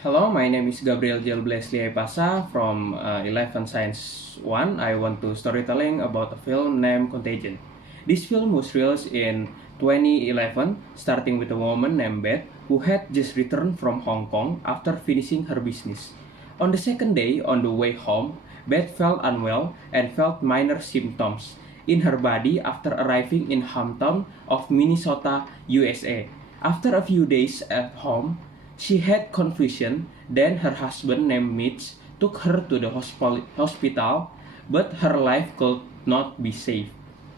Hello, my name is Gabriel Jel Blesley Pasa from 11 Science 1. I want to storytelling about a film named Contagion. This film was released in 2011, starting with a woman named Beth who had just returned from Hong Kong after finishing her business. On the second day, on the way home, Beth felt unwell and felt minor symptoms in her body after arriving in hometown of Minnesota, USA. After a few days at home, she had confusion. Then her husband named Mitch took her to the hospital, but her life could not be saved.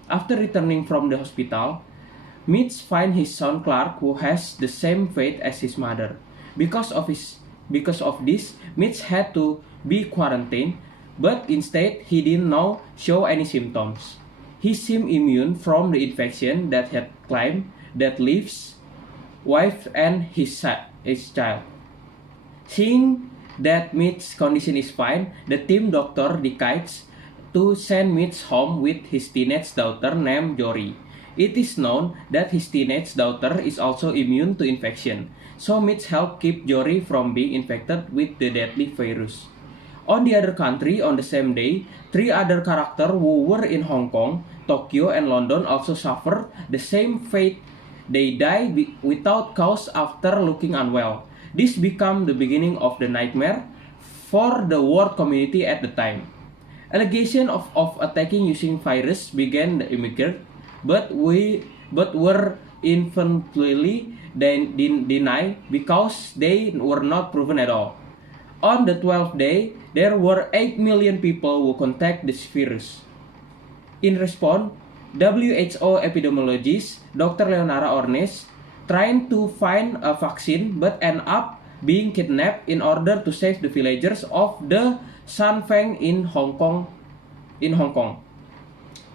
After returning from the hospital, Mitch finds his son Clark, who has the same fate as his mother. Because of this, Mitch had to be quarantined, but instead he didn't now show any symptoms. He seemed immune from the infection that had climbed that leaves wife and his child. Seeing that Mitch's condition is fine, the team doctor decides to send Mitch home with his teenage daughter named Jory. It is known that his teenage daughter is also immune to infection, so Mitch helped keep Jory from being infected with the deadly virus. On the other country, on the same day, three other characters who were in Hong Kong, Tokyo, and London also suffered the same fate. They died without cause after looking unwell. This became the beginning of the nightmare for the world community at the time. Allegations of attacking using virus began to emerge, but were infantily denied because they were not proven at all. On the 12th day, there were 8 million people who contracted this virus. In response, WHO epidemiologist Dr. Leonara Ornes trying to find a vaccine but end up being kidnapped in order to save the villagers of the Shanfeng in Hong Kong.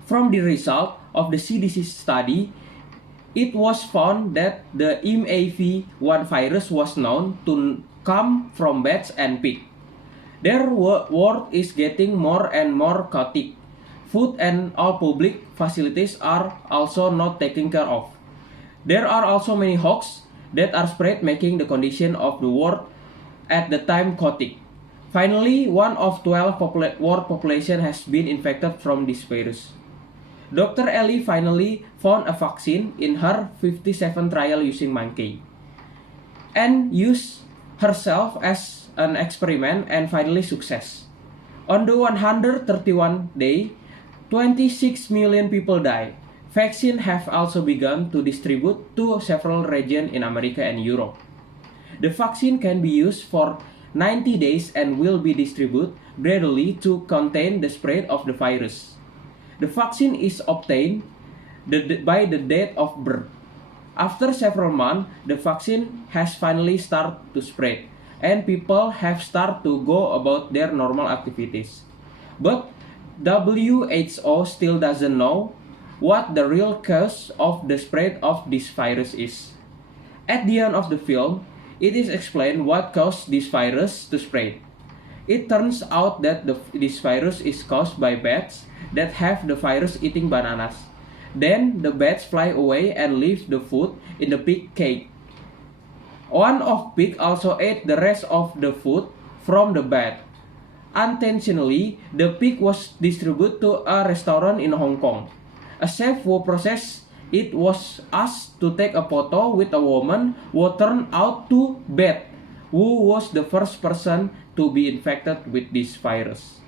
From the result of the CDC study, it was found that the MEAV1 virus was known to come from bats and pigs. Their world is getting more and more chaotic. Food and all public facilities are also not taken care of. There are also many hoaxes that are spread, making the condition of the world at the time chaotic. Finally, one of 12 world population has been infected from this virus. Dr. Ellie finally found a vaccine in her 57 trial using monkey and used herself as an experiment and finally success. On the 131 day, 26 million people died. Vaccines have also begun to distribute to several regions in America and Europe. The vaccine can be used for 90 days and will be distributed gradually to contain the spread of the virus. The vaccine is obtained by the date of birth. After several months, the vaccine has finally started to spread, and people have started to go about their normal activities. But WHO still doesn't know what the real cause of the spread of this virus is. At the end of the film, it is explained what caused this virus to spread. It turns out that this virus is caused by bats that have the virus eating bananas. Then the bats fly away and leave the food in the pig cage. One of pig also ate the rest of the food from the bat. Unintentionally, the pig was distributed to a restaurant in Hong Kong. A chef who processed it was asked to take a photo with a woman who turned out to Beth, who was the first person to be infected with this virus.